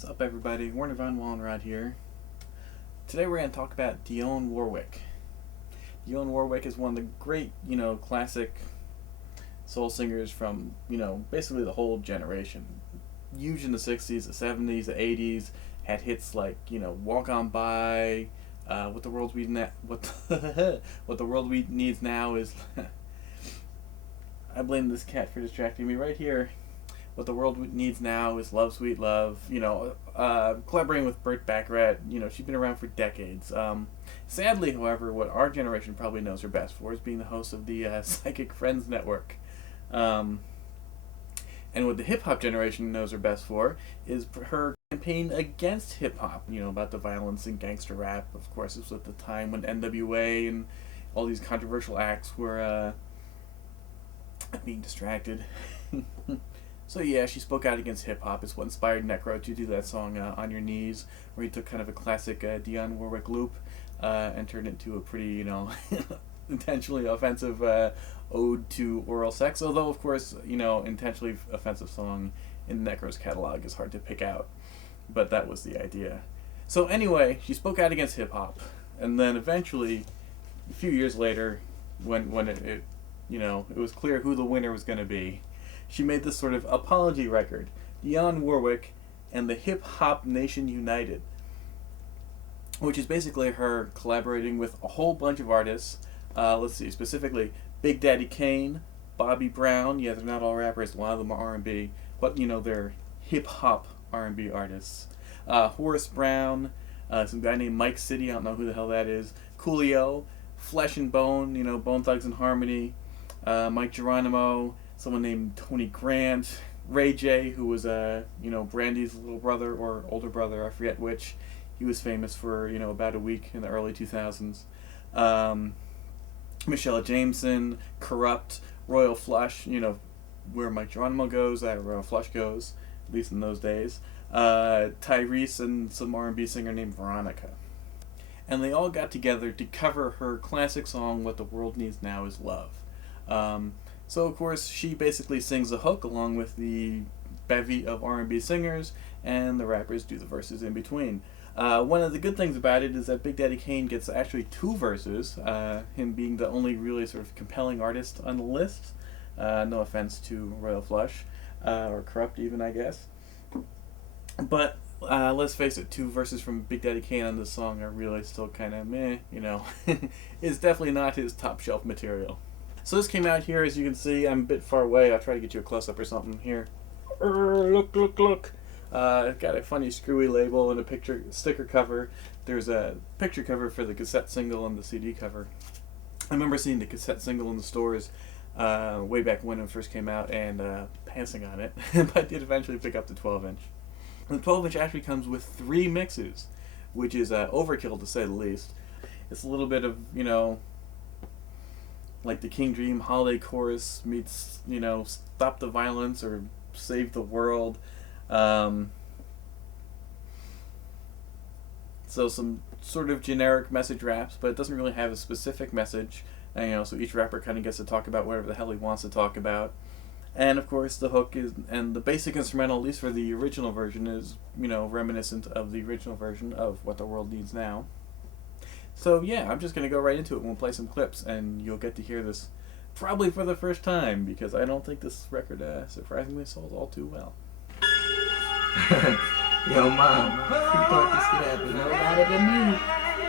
What's up, everybody? Warner Von Wallenrod here. Today we're going to talk about Dionne Warwick. Dionne Warwick is one of the great, classic soul singers from, basically the whole generation. Huge in the 60s, the 70s, the 80s, had hits like, Walk On By, What the World What the World Needs Now is... I blame this cat for distracting me right here. What the world needs now is Love, Sweet Love. Collaborating with Burt Bacharach. She's been around for decades. Sadly, however, what our generation probably knows her best for is being the host of the Psychic Friends Network. And what the hip-hop generation knows her best for is her campaign against hip-hop, about the violence and gangster rap. Of course, this was at the time when NWA and all these controversial acts were being distracted. So yeah, she spoke out against hip-hop. It's what inspired Necro to do that song, On Your Knees, where he took kind of a classic Dionne Warwick loop and turned it into a pretty, intentionally offensive ode to oral sex. Although, of course, intentionally offensive song in Necro's catalog is hard to pick out. But that was the idea. So anyway, she spoke out against hip-hop. And then eventually, a few years later, when it was clear who the winner was going to be, she made this sort of apology record, Dionne Warwick and the Hip Hop Nation United, which is basically her collaborating with a whole bunch of artists. Let's see, specifically Big Daddy Kane, Bobby Brown. Yeah, they're not all rappers. A lot of them are R&B, but they're hip hop R&B artists. Horace Brown, some guy named Mike City. I don't know who the hell that is. Coolio, Flesh and Bone. Bone Thugs and Harmony. Mike Geronimo. Someone named Tony Grant, Ray J, who was Brandy's little brother or older brother, I forget which. He was famous for about a week in the early 2000s. Michelle Jameson, Corrupt, Royal Flush, where Mike Geronimo goes, Royal Flush goes, at least in those days. Tyrese and some R&B singer named Veronica. And they all got together to cover her classic song, What the World Needs Now is Love. So, of course, she basically sings the hook along with the bevy of R&B singers, and the rappers do the verses in between. One of the good things about it is that Big Daddy Kane gets actually two verses, him being the only really sort of compelling artist on the list. No offense to Royal Flush, or Corrupt even, I guess. But let's face it, two verses from Big Daddy Kane on this song are really still kind of meh, It's definitely not his top shelf material. So this came out here, as you can see. I'm a bit far away. I'll try to get you a close-up or something here. Look. It's got a funny screwy label and a sticker cover. There's a picture cover for the cassette single and the CD cover. I remember seeing the cassette single in the stores way back when it first came out and passing on it. But I did eventually pick up the 12-inch. The 12-inch actually comes with 3 mixes, which is overkill to say the least. It's a little bit of, like the King Dream holiday chorus meets, Stop the Violence or Save the World. So some sort of generic message raps, but it doesn't really have a specific message. And, so each rapper kind of gets to talk about whatever the hell he wants to talk about. And of course the hook is, and the basic instrumental, at least for the original version, is, reminiscent of the original version of What the World Needs Now. So yeah, I'm just going to go right into it and we'll play some clips and you'll get to hear this probably for the first time because I don't think this record surprisingly sold all too well. Yo, Mom, you thought this could happen? Nobody but me.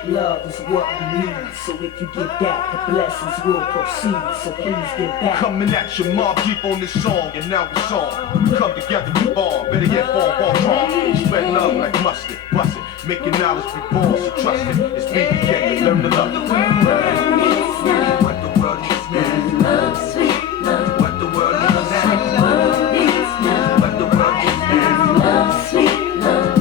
Love is what we need, so if you get that, the blessings will proceed, so please get back. Coming at your mob deep on this song, and now it's on. We come together, we bond, better yet, fall strong. Spread love like mustard, bust it, making knowledge be born, so trust it. It's me, we can't learn to love it. What the world needs now. Love, sweet love. What the world needs now. World needs now. What the world needs now. Love, sweet love.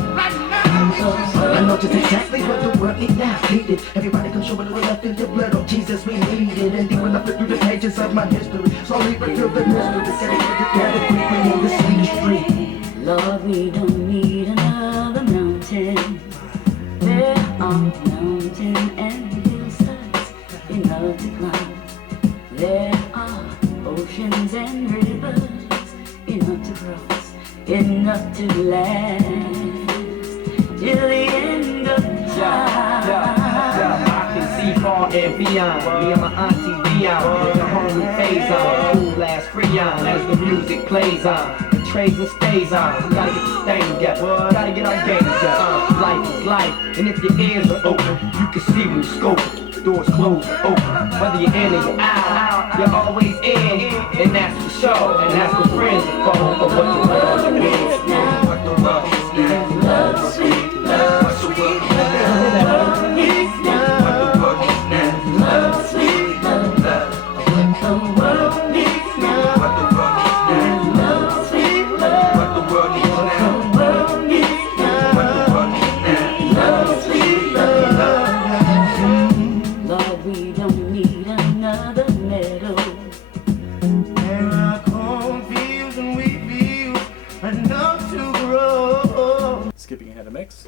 I know just exactly what the world needs now. Need it. Everybody come show me the left in the blood of Jesus. We need it. And deep when I flip through the pages of my history, so leave it to the mystery. Together quickly in this industry. Lord, we don't need another mountain. There are mountains and hillsides enough to climb. There are oceans and rivers enough to cross, enough to last. till the end of time. I can see far and beyond. Me and my auntie Dionne, the homie phase on. Cool ass Freon as the music plays on. The trades and stays on. We gotta get the thing together. Gotta get our game together. Life is life, and if your ears are open, you can see when you scope. Doors closed or open. Whether you're in or you're out, you're always in, and that's for sure. And that's what friends are for. But what the world needs now. What the world needs now. Love, sweet love, What the world needs now. love needs now. What the world needs now. Love, sweet love, the world needs now. What the world needs now. Love, sweet love, What the world needs now. the world needs now. What the world needs now. Love, sweet love. Lord, we don't need another medal. There are cornfields and wheat fields enough to grow. Skipping ahead of mix.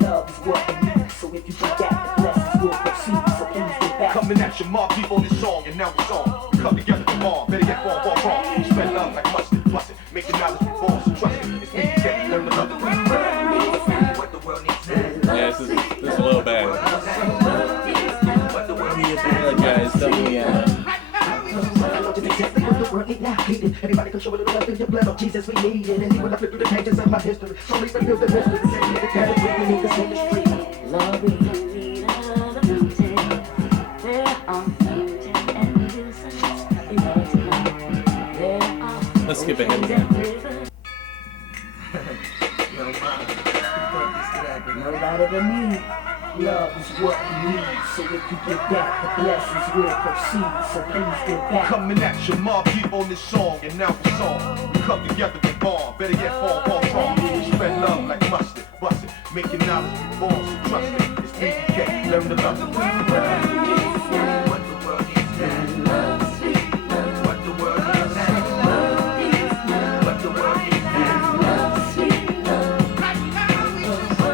Love is what we need, so if you forget the blessings will proceed. So please get back. Coming at your mob, people on this song, and now it's on. We come together to bomb, better yet fall wrong. Spread love like mustard, bust it, making knowledge be born, so trust it. It's me, you can't learn to love it. What the world needs now. Yeah, this is a little bad. What the world needs now. Guys, tell me, I know just exactly what the world need now. Need it. Everybody can show a little love in your blood. Oh, Jesus, we need it. And even when I flip through the pages of my history, slowly reveal the mystery. We need to see the street. Lord, we don't need another mountain. There are mountains and hillsides in our town. There are let's skip ahead oceans again. and rivers. Nobody but me. Love is what we need, so if you get that, the blessings will proceed, so please get back. Coming at your mob, keep on this song, and now it's on. We come together to bomb, better yet fall wrong. Spread love like mustard, bust it, making knowledge be born, so trust me. It's me, you can't learn to love it. What the world needs now. What the world needs now. Love, sweet love, What the world needs now. love needs now. What the world needs now. Love, sweet love,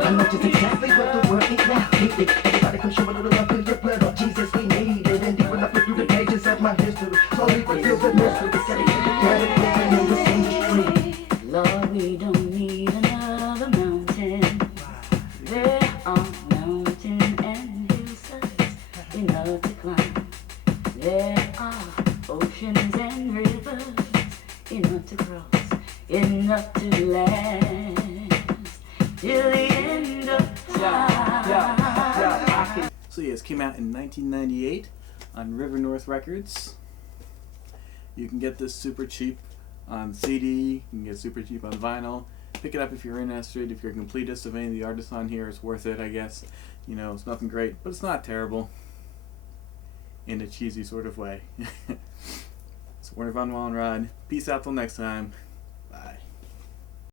I know just exactly what the world needs now. Need it. Everybody come show a little love in your blood. Oh, Jesus, we need it. And even I flip through the pages of my history, slowly reveal the mystery. Gotta get together, we need to see the street. Lord, we don't need another mountain. There are mountains and hillsides enough to climb. There are oceans and rivers enough to cross, enough to last till the end of time. So yes, came out in 1998 on River North Records. You can get this super cheap on CD. You can get super cheap on vinyl. Pick it up if you're interested. If you're a completist of any of the artists on here, it's worth it, I guess. You know, it's nothing great, but it's not terrible in a cheesy sort of way. It's Werner von Wallenrod. Peace out till next time. Bye.